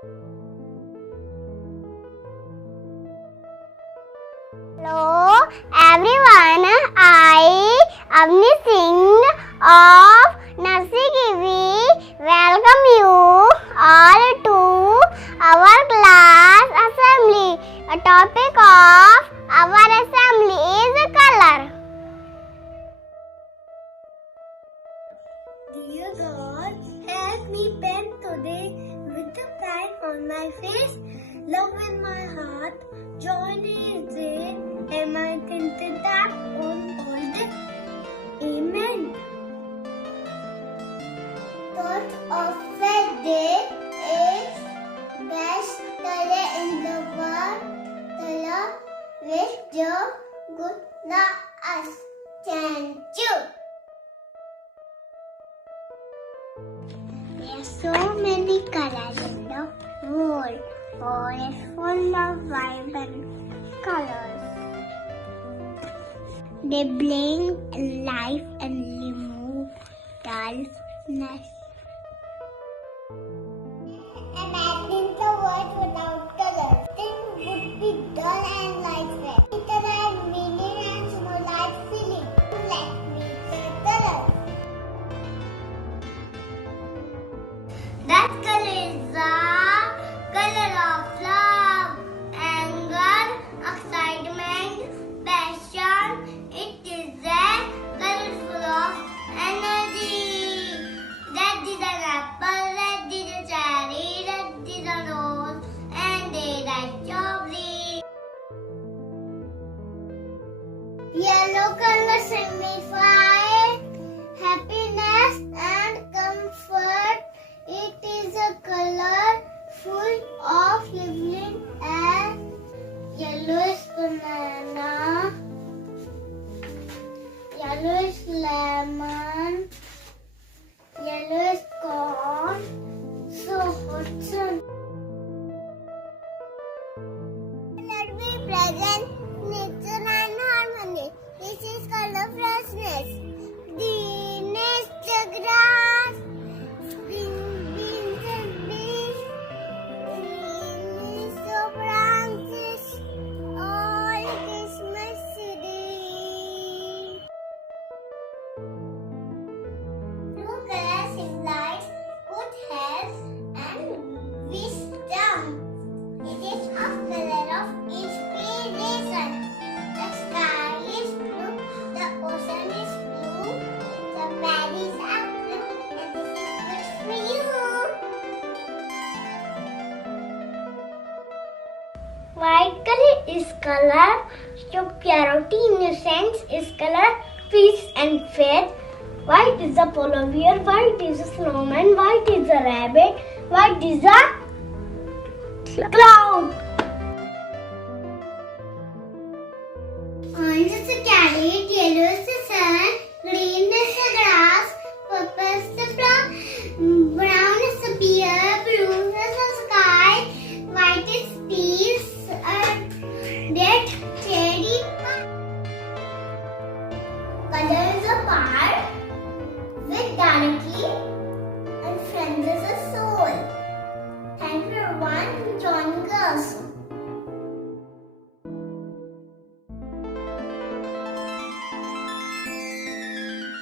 Hello everyone, I Avni Singh of nursery Kiwi welcome you all to our class assembly. The topic of our assembly is color. Dear God, help me paint today with the pride on my face, love in my heart, joy is there, and my tinted tap on all day. Amen. Thought of the day is best color in the world, color with your good luck us. Thank you. There are so many colors in the world. World is full of vibrant colors. They bring life and remove dullness. Imagine the world without colors. Things would be dull and lifeless. It had meaning and small light feeling. Let me say colors. That color is the color of love, anger, excitement, passion. It is a color full of energy. That is an apple, that is a cherry, that is a rose, and a red strawberry. Yellow color signifies happiness and comfort. It is a color full of living air. Yellow is banana. Yellow is lemon. Yellow is corn. So hot sun. Color represent nature and harmony. This is color freshness. Green is the grass. Beans and bees. Green is the branches. All Christmas city. Blue color symbolize good health and wisdom. It is a color of inspiration. The sky is blue, the ocean is blue, the valleys are blue, and this is good for you. White color is color, so purity, innocence is color, peace and faith. White is the polar bear, white is a snowman, white is a rabbit, white is a cloud.